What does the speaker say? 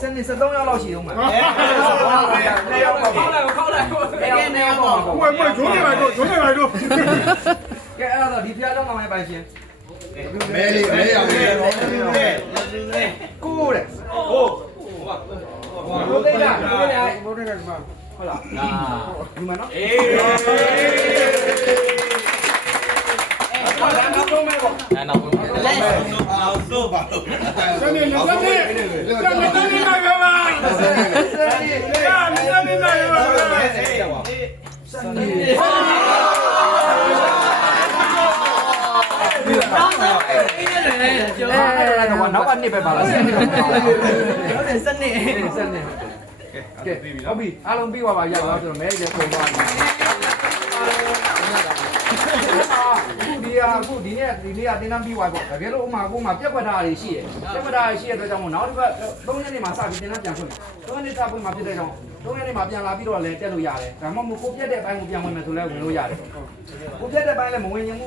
စနေ73ရောက်လောက်ရှိအောင်မှာနေရောက်ပါခေါက်လိုက်နေရောက်ပါဝယ်ဂျုံးနေလိုက်တော့ကဲအဲ့တော့ဒီဖျားเจ้าမောင်ရဲ့ပိုင်ရှင်မဲလေးမဲရောက်နေတယ်ကိုတဲ့ဘိုးသေးလားဘိုးသေးကမှဟုတ်လားဒီမှာနော်ဟုတ်လားနောက်ဆုံးပဲပေါ့နောက်ဆုံးပါလို့စနေစနေနိုင်ပါပါစနေနိုင်ပါပါနောက်ကနေပဲပါလားစနေဟုတ်တယ်စနေကဲဟုတ်ပြီအားလုံးပြီးသွားပါရောက်တော့ဆိုတော့မဲလေးပုံသွားတယ်အခုဒီနေ့ကတင်းတန်းပြီးသွားပေါ့တကယ်လို့ဥမာကိုမှပြက်ကွက်ထားရရှိရပြက်ကွက်ထားရရှိရတဲ့ကြောင့်မို့နောက်တစ်ပတ်3ရက်နေမှာစပြီးတင်းတန်းပြန်ဖွင့်3ရက်နေစဖွင့်မှာဖြစ်တဲ့ကြောင့်3ရက်နေမှာပြန်လာပြီးတော့လည်းတက်လို့ရတယ်ဒါမှမဟုတ်ကိုပြက်တဲ့ဘိုင်းကိုပြန်ဝင်မယ်ဆိုလဲဝင်လို့ရတယ်ကိုပြက်တဲ့ဘိုင်းလည်းမဝင်ရင်